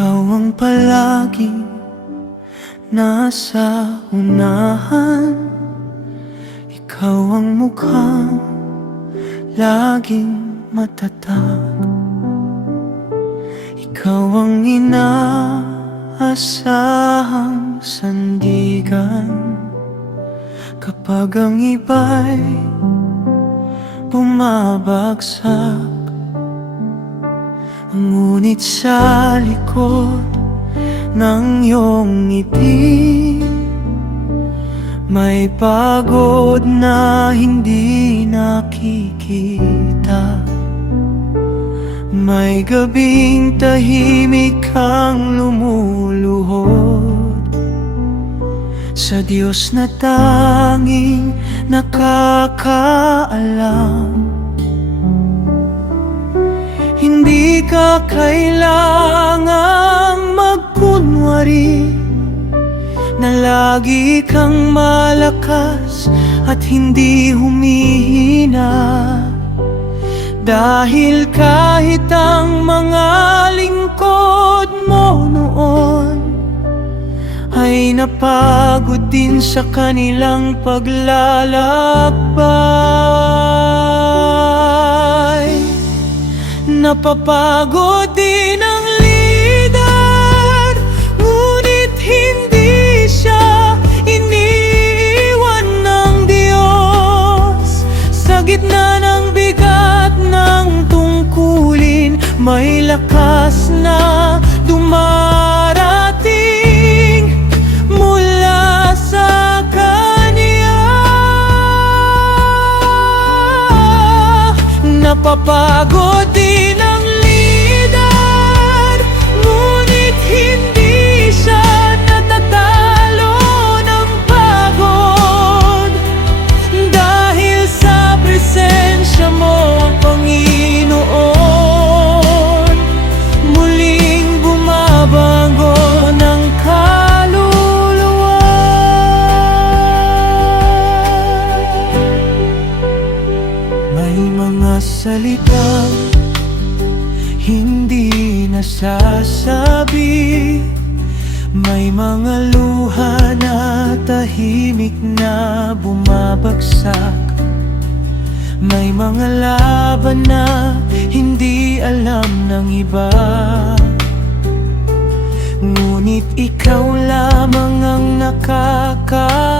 Ikaw ang palaging nasa unahan, ikaw ang mukhang laging matatag, ikaw ang inaasahang sandigan kapag ang iba'y bumabagsak. Ngunit sa likod ng iyong ngiti may pagod na hindi nakikita. May gabing tahimik kang lumuluhod sa Diyos na tanging nakakaalam. Hindi ka kailangang magkunwari na lagi kang malakas at hindi humihina, dahil kahit ang mga lingkod mo noon ay napagod din sa kanilang paglalakbay. Napapagod din ang lider, ngunit hindi siya iniiwan ng Diyos. Sa gitna ng bigat ng tungkulin, may lakas na dumarating mula sa Kanya. Napapagod din ang lider, ngunit hindi siya natatalo ng pagod, dahil sa presensya mo, Panginoon, muling bumabago ng kaluluwa. May mga salitang hindi nasasabi, may mga luha na tahimik na bumabagsak, may mga laban na hindi alam ng iba, ngunit ikaw lamang ang nakakaalam.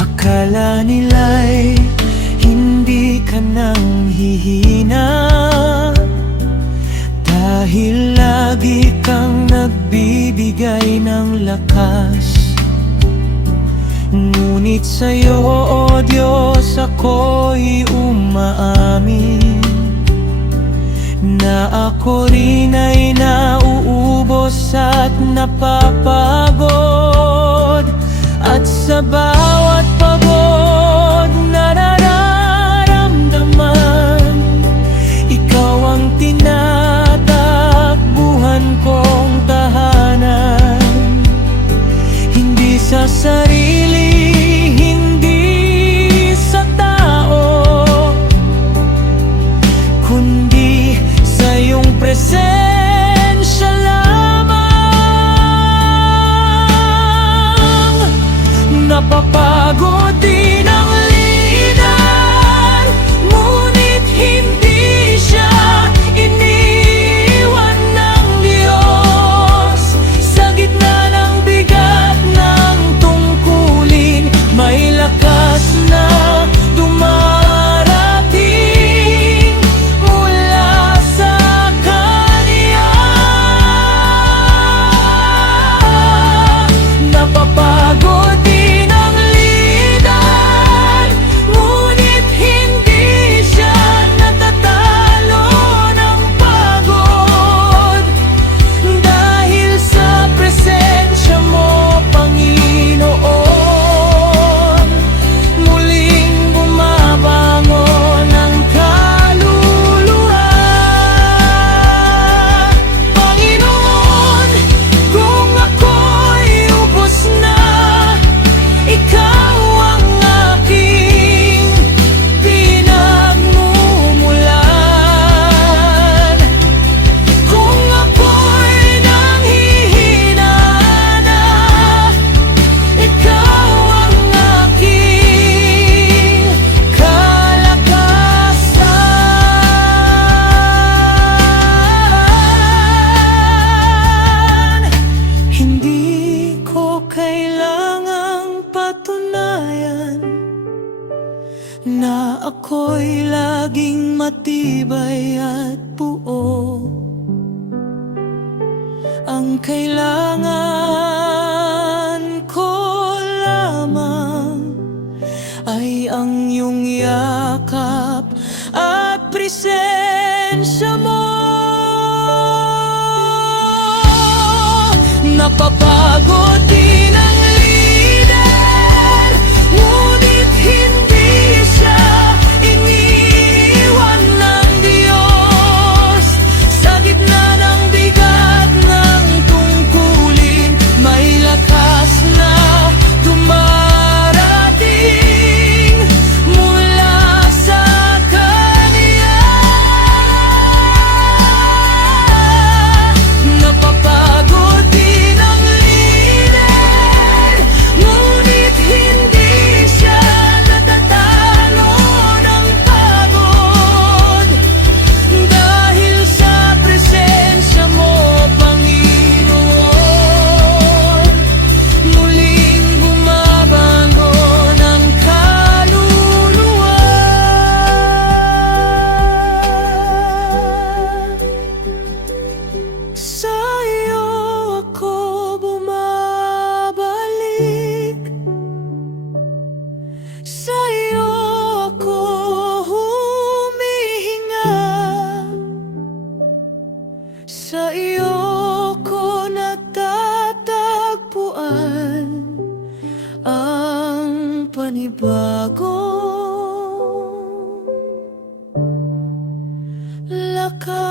Akala nila'y hindi ka nang hihina, dahil lagi kang nagbibigay ng lakas. Ngunit sa'yo, O Diyos, ako'y umaamin na ako rin ay nauubos at napapagod, at sa bawat pagod na nararamdaman, ikaw ang tinatakbuhan kong tahanan. Hindi sa sarili, hindi sa tao, kundi sa iyong presensya lamang. Napapagod din ang lider, ngunit hindi siya iniwan ng Diyos. Sa gitna ng bigat ng tungkulin, may lakas na dumarating mula sa Kanya. Napapagod din ang lider, presensya mo. Napapagod din ang lider, ngunit hindi siya iniwan ng Diyos. Sa gitna ng bigat ng tungkulin, may lakas na dumarating mula sa Kanya. Napapagod din ang lider, ngunit hindi siya natatalo ng pagod. Dahil sa presensya mo, Panginoon, muling bumabago ng kaluluwa. Sa iyo ako bumabalik, sa iyo ako humihinga, sa iyo ko natatagpuan ang panibagong lakas.